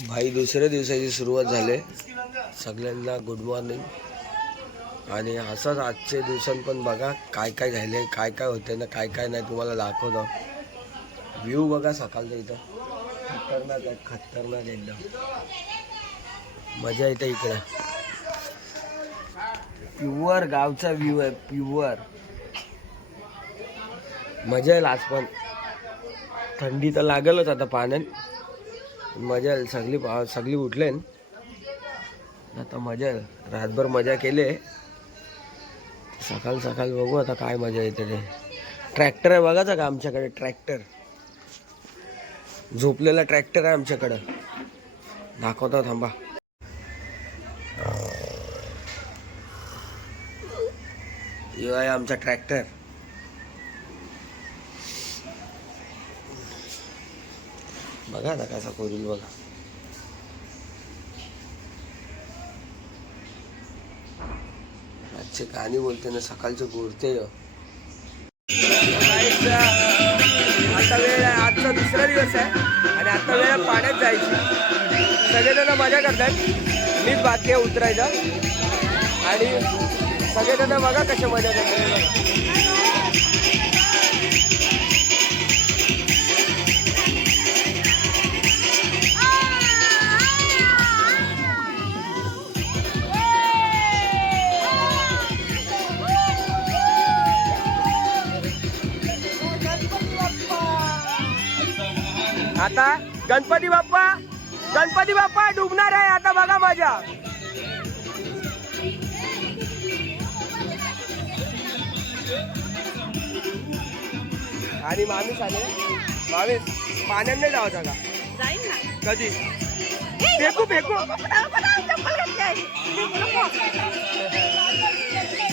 भाई दुसऱ्या दिवसाची सुरुवात झाली. सगळ्यांना गुड मॉर्निंग आणि असंच आजचे दिवसां पण बघा काय काय झाले काय काय होते ना काय काय नाही तुम्हाला दाखवतो. व्ह्यू बघा सकाळचं इथं. खतरनाक आहे खतरनाक एकदम. मजा येते इकडं. प्युअर गावचा व्ह्यू आहे प्युअर मजा येईल आज पण. थंडी तर लागलच आता पाण्यात. मजा येईल सगळी पा सगळी उठलेन. आता मजा येईल रातभर मजा केले. सकाळ सकाळ बघू आता काय मजा येते ते. ट्रॅक्टर आहे बघाचा का आमच्याकडे ट्रॅक्टर झोपलेला ट्रॅक्टर आहे आमच्याकडं. दाखवता थांबा. यो आहे आमचा ट्रॅक्टर बघा आता कसा कोरील बघा. आजचे कहाणी बोलते ना सकाळचे गोरते आता वेळ आजचा दुसरा दिवस आहे आणि आता वेळ पाण्यात जायची. सगळेजण मजा करतात. मीच बाकी आहे उतरायचा. आणि सगळेजण बघा कशा मजा करतात. आता गणपती बाप्पा गणपती बाप्पा डुबणार आहे आता बघा मजा आणि माणूस आले माणूस पाण्यात नाही का जाईल ना कधी फेकू फेकू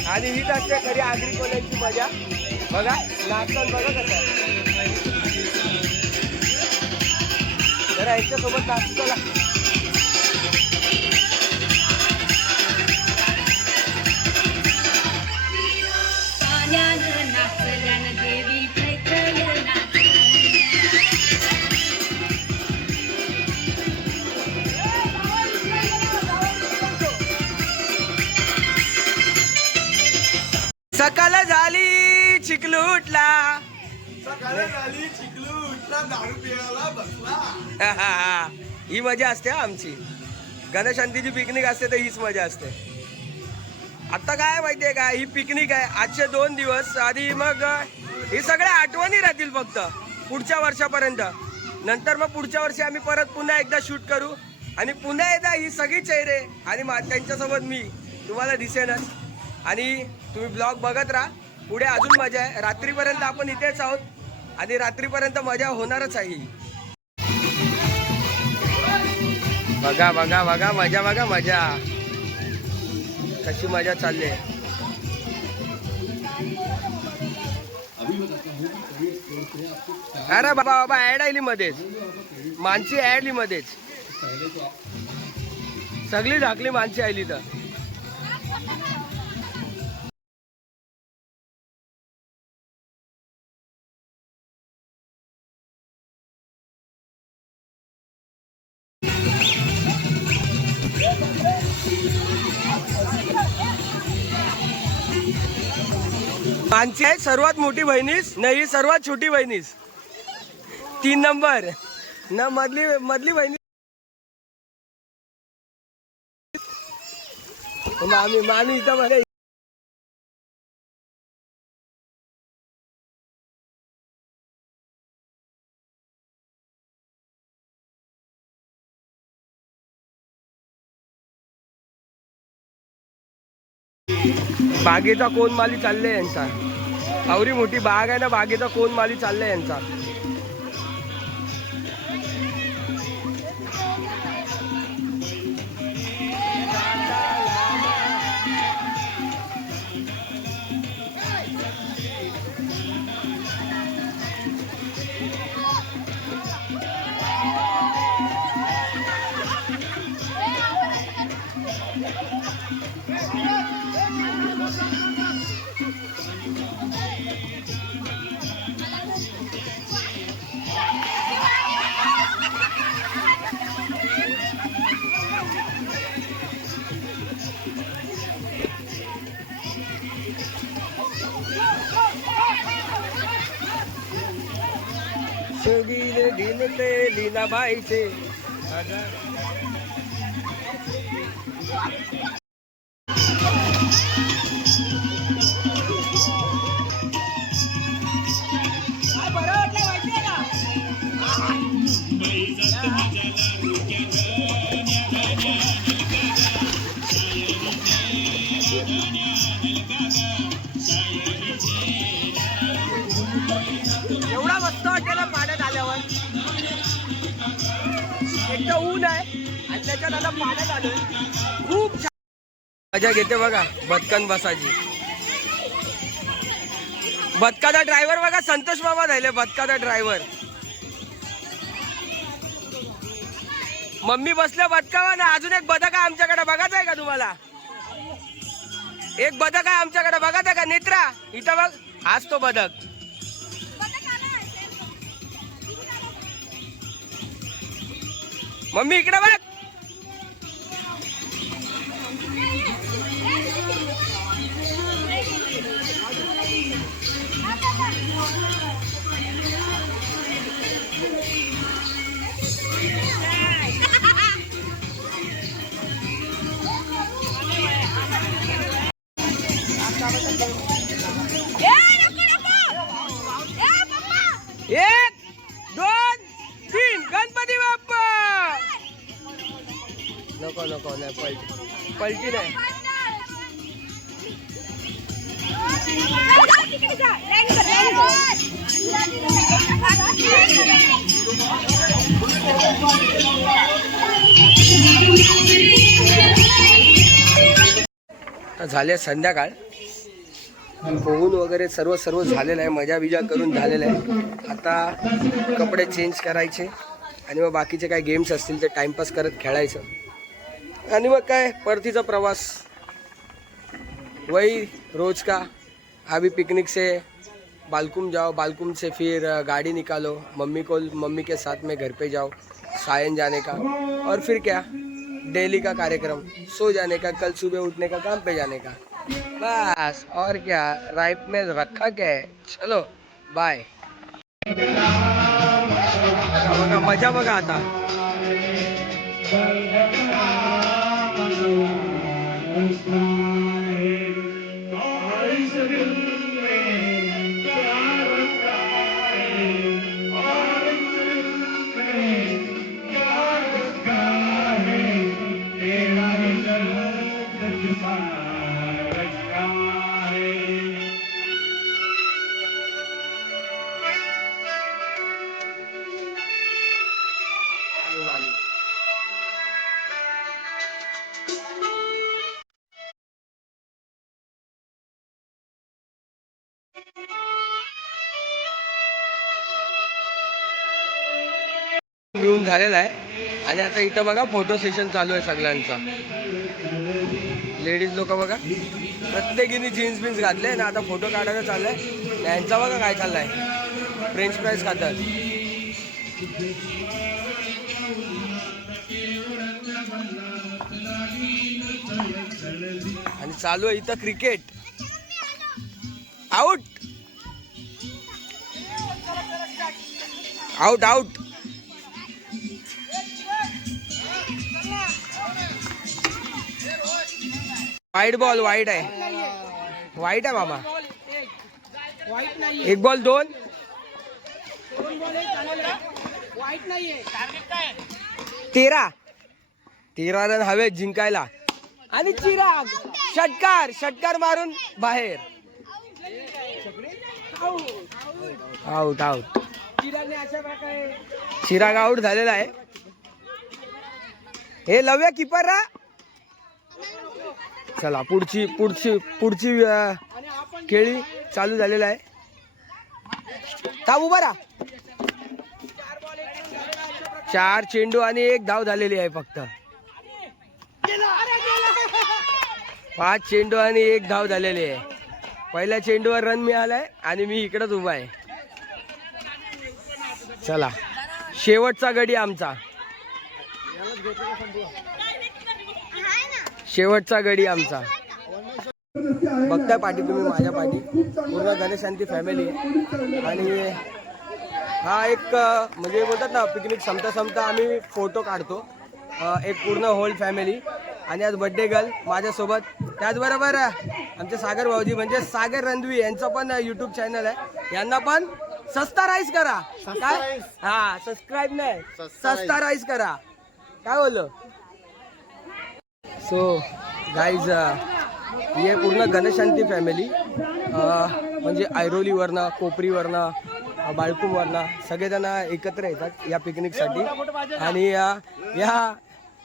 आणि हीच असते खरी आगरी कोल्याची मजा बघा नाचताना बघा कसं याच्यासोबत नाचू चला. सकाळ झाली चिकलू उठला ही मजा असते आमची. गणशांतीची पिकनिक असते तर हीच मजा असते. आता काय माहितीये का? ही पिकनिक आहे. आजचे दोन दिवस आधी मग ही सगळ्या आठवणी राहतील फक्त. पुढच्या वर्षापर्यंत. नंतर मग पुढच्या वर्षी आम्ही परत पुन्हा एकदा शूट करू. आणि पुन्हा एकदा ही सगळी चेहरे आणि त्यांच्यासोबत मी. तुम्हाला दिसेनच. आणि तुम्ही ब्लॉग बघत राहा. पुढे अजून मजा आहे. रात्रीपर्यंत आपण इथेच आहोत आणि रात्रीपर्यंत मजा होणारच आहे बघा बघा बघा मजा बघा मजा. कशी मजा चालली आहे. अरे बाबा बाबा ऍड आली मध्येच. माणसी ऍडली मध्येच. सगळी झाकली माणसी आली तर. माणसी आहे सर्वात मोठी बहिणीस नाही सर्वात छोटी बहिणीस तीन नंबर. न मधली मधली बहिणी मामी मामी इथं बघा बागेचा कोण माली चाललाय यांचा. आवरी मोठी बाग आहे ना बागेचा कोण माली चाललाय यांचा. दिन ते लीनाबाईचे आता पाण्यात खूप मजा घेते बघा बदकन बसाची बदकाचा ड्रायव्हर बघा संतोष बाबा झाले बदकाचा ड्रायव्हर मम्मी बसल्या बदकावा ना. अजून एक बदक आहे आमच्याकडे बघायचं आहे का तुम्हाला? एक बदक आहे आमच्याकडे बघायचं आहे का? नेत्रा इथं बघ. आज तो बदक. मम्मी इकडे बघ. माहिती नाही. आता झाले संध्याकाळ. पोहून वगैरे सर्व सर्व झालेलं आहे मजा बिजा करून झालेलं आहे. आता कपडे चेंज करायचे आणि मग बाकीचे काय गेम्स असतील ते टाइमपास करत खेळायचं. आणि मग काय परतीचा प्रवास. वही रोज का. अभी पिकनिक से बालकुम जाओ बालकुम से फिर गाड़ी निकालो. मम्मी को मम्मी के साथ में घर पे जाओ सायन जाने का. और फिर क्या डेली का कार्यक्रम सो जाने का कल सुबह उठने का काम पे जाने का. बस और क्या राइट में रखा क्या है? चलो बाय बघा मजा बघा आता. Krishna. मिळून झालेला आहे. आणि आता इथं बघा फोटो सेशन चालू आहे सगळ्यांचा. लेडीज लोक बघा. प्रत्येकीने जीन्स बिन्स घातले ना आता फोटो काढायला चाललंय. यांचा बघा काय चाललंय. फ्रेंच फ्राईज खातात. आणि चालू आहे इथं क्रिकेट आउट आउट आउट वाईट बॉल वाईट आहे. वाईट आहे मामा. एक बॉल दोन. तेरा. तेरा रन हवे जिंकायला. आणि चिराग. षटकार षटकार मारून बाहेर. आउट आउट चिराग आउट झालेला आहे. हे लव्या किपर रा. चला पुढची पुढची पुढची केळी चालू झालेला आहे. थांब उभा राहा. चार चेंडू आणि एक धाव झालेली आहे फक्त. पाच चेंडू आणि एक धाव झालेली आहे. पहिल्या चेंडूवर रन मिळालाय आणि मी इकडंच उभा आहे. चला शेवटचा गडी आमचा. शेवटचा गडी आमचा. बघताय पाठी तुम्ही माझ्या पाठी. पूर्ण गणेशांती फॅमिली आणि हा एक म्हणजे बोलतात ना पिकनिक संपता संपता आम्ही फोटो काढतो. एक पूर्ण होल फॅमिली आणि आज बड्डे गर्ल माझ्यासोबत. त्याचबरोबर आमचे सागर भाऊजी म्हणजे सागर रणवी यांचं पण यूट्यूब चॅनल आहे. यांना पण सस्ता राईस करा काय? हा सबस्क्राईब नाही. सस्ता राईस करा. काय बोललो? सो गाईज ही पूर्ण गणशांती फॅमिली म्हणजे ऐरोलीवरनं कोपरीवरनं अ, बाळकूमवरनं सगळेजण एकत्र येतात या पिकनिकसाठी आणि अ, या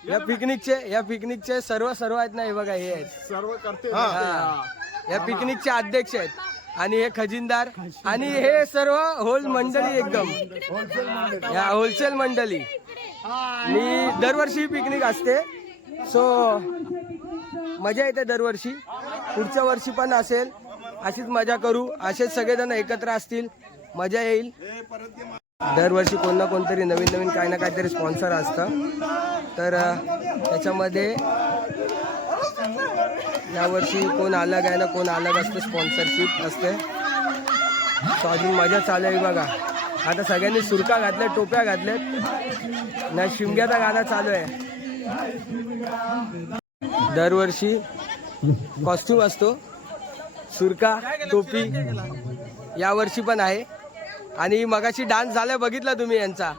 या पिकनिकचे या पिकनिकचे सर्व सर्व आहेत ना हे बघा हे आहेत. सर्व करते. हा. या पिकनिकचे अध्यक्ष आहेत. आणि हे खजिनदार आणि हे सर्व होल मंडळी एकदम. या होलसेल मंडळी. मी दरवर्षी पिकनिक असते. सो मजा येते दरवर्षी. पुढच्या वर्षी पण असेल. अशीच मजा करू. असेच सगळेजण एकत्र असतील. मजा येईल. दरवर्षी कोण ना कोणतरी नवीन नवीन काही ना काहीतरी स्पॉन्सर असतं. तर त्याच्यामध्ये यावर्षी कोण अलग आहे ना कोण अलग असतं स्पॉन्सरशिप असते सो अजून मजा चालू आहे बघा. आता सगळ्यांनी सुरका घातल्या टोप्या घातल्यात. ना शिमग्याचा गाणं चालू आहे. दरवर्षी कॉस्ट्यूम असतो. सुरका टोपी यावर्षी पण आहे. आणि मगाशी डान्स झालाय बघितला तुम्ही यांचा.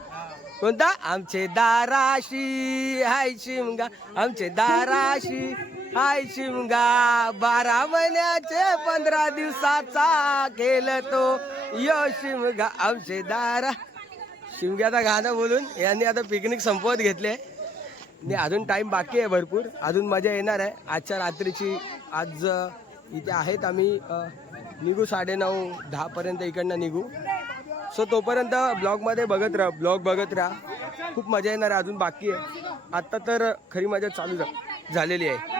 कोणता? आमचे दाराशी हाय शिमगा. आमचे दाराशी. हाय शिमगा बारा महिन्याचे पंधरा दिवसाचा केलं तो. यो शिमगा आमचे दारा. शिमग्याचा गाणं बोलून यांनी आता पिकनिक संपवत घेतले. आणि अजून टाईम बाकी आहे भरपूर. अजून मजा येणार आहे. आजच्या रात्रीची आज इथे आहेत आम्ही निघू निघू साडेनऊ दहापर्यंत इकडनं निघू. सो तोपर्यंत ब्लॉगमध्ये बघत राहा. ब्लॉग बघत राहा. खूप मजा येणार आहे. अजून बाकी आहे. आत्ता तर खरी मजा चालू झा- झालेली आहे.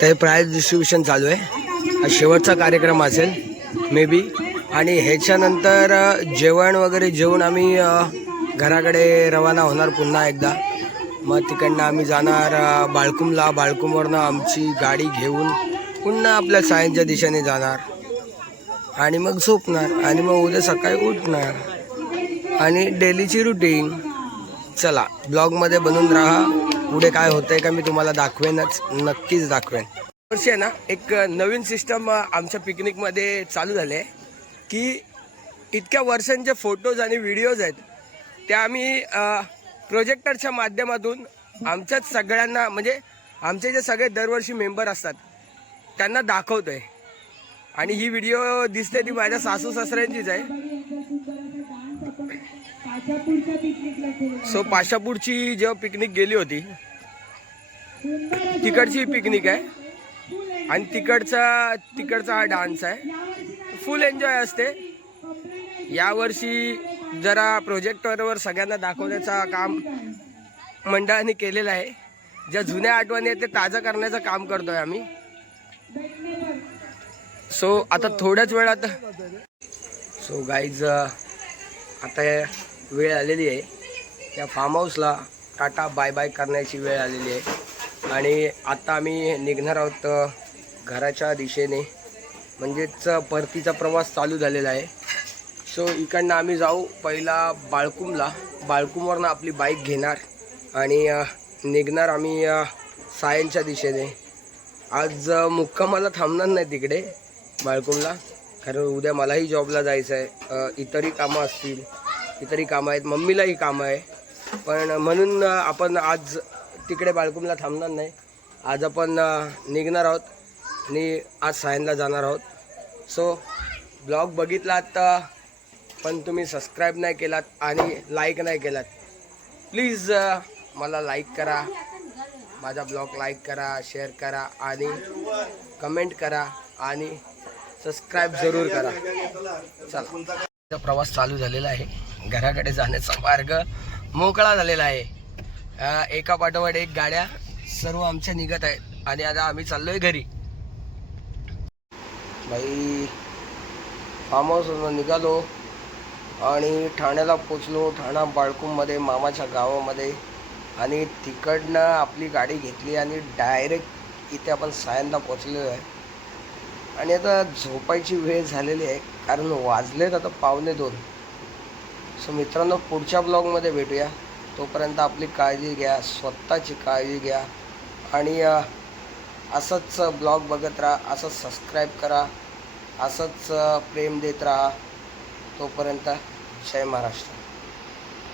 ते प्राईज डिस्ट्रीब्युशन चालू आहे. शेवटचा कार्यक्रम असेल मे बी आणि ह्याच्यानंतर जेवण वगैरे जेवून आम्ही घराकडे रवाना होणार पुन्हा एकदा. मग तिकडनं आम्ही जाणार बाळकुमला. बाळकुमवरनं आमची गाडी घेऊन पुन्हा आपल्या सायनच्या दिशेने जाणार. आणि मग झोपणार. आणि मग उद्या सकाळी उठणार. आणि डेलीची रुटीन चला ब्लॉगमध्ये बनून राहा. पुढे काय होतंय का मी तुम्हाला दाखवेनच नक्कीच दाखवेन. वर्षी आहे ना एक नवीन सिस्टम आमच्या पिकनिकमध्ये चालू झाले आहे की इतक्या वर्षांचे फोटोज आणि व्हिडिओज आहेत ते आम्ही प्रोजेक्टरच्या माध्यमातून आमच्याच सगळ्यांना म्हणजे आमचे जे सगळे दरवर्षी मेंबर असतात त्यांना दाखवतोय. आणि ही व्हिडिओ दिसते ती माझ्या सासू सासऱ्यांचीच आहे. सो पाशापूरची जेव्हा पिकनिक गेली होती तिकडची पिकनिक आहे. आणि तिकडचा तिकडचा हा डान्स आहे. फुल एन्जॉय असते. यावर्षी जरा प्रोजेक्टरवर सगळ्यांना दाखवण्याचा काम मंडळाने केलेलं आहे. ज्या जुन्या आठवणी आहेत ते ताजं करण्याचं काम करतोय आम्ही. सो आता थोड्याच वेळात सो गाईज आता वेळ आलेली आहे. त्या फार्म हाऊसला टाटा बाय बाय करण्याची वेळ आलेली आहे. आणि आता आम्ही निघणार आहोत घराच्या दिशेने. म्हणजेच परतीचा प्रवास चालू झालेला आहे. सो इकडनं आम्ही जाऊ पहिला बाळकुमला बाळकुमवरनं आपली बाईक घेणार आणि निघणार आम्ही सायनच्या दिशेने. आज मुक्कामाला थांबणार नाही तिकडे बाळकुमला कारण उद्या मलाही जॉबला जायचं आहे इतरही कामं असतील. इतरही कामं आहेत. मम्मीलाही कामं आहे. पण म्हणून आपण आज तिकडे बाळकुमला थांबणार नाही. आज आपण निघणार आहोत. आणि आज सायनला जाणार आहोत. सो ब्लॉग बघितलात तर पण तुम्ही सबस्क्राईब नाही केलात आणि लाईक नाही केलात प्लीज मला लाईक करा. माझा ब्लॉग लाईक करा शेअर करा आणि कमेंट करा आणि सबस्क्राईब जरूर करा. चला. प्रवास चालू झालेला आहे. घराकडे जाण्याचा मार्ग मोकळा झालेला आहे. एका पाठोपाठ एक गाड्या सर्व आमच्या निघत आहेत आणि आता आम्ही चाललोय घरी. बाई फार्म हाऊसवरून निघालो आणि ठाण्याला पोचलो ठाणा बाळकूममध्ये मामाच्या गावामध्ये आणि तिकडनं आपली गाडी घेतली आणि डायरेक्ट इथे आपण सायंदा पोचलेलो आहे. आणि आता झोपायची वेळ झालेली आहे कारण वाजलेत आता पावणे दोन. सो मित्रांनो पुढच्या ब्लॉगमध्ये भेटूया. तोपर्यंत आपली काळजी घ्या स्वतःची काळजी घ्या. आणि असंच ब्लॉग बघत राहा असंच सबस्क्राईब करा असंच प्रेम देत राहा. तोपर्यंत जय महाराष्ट्र.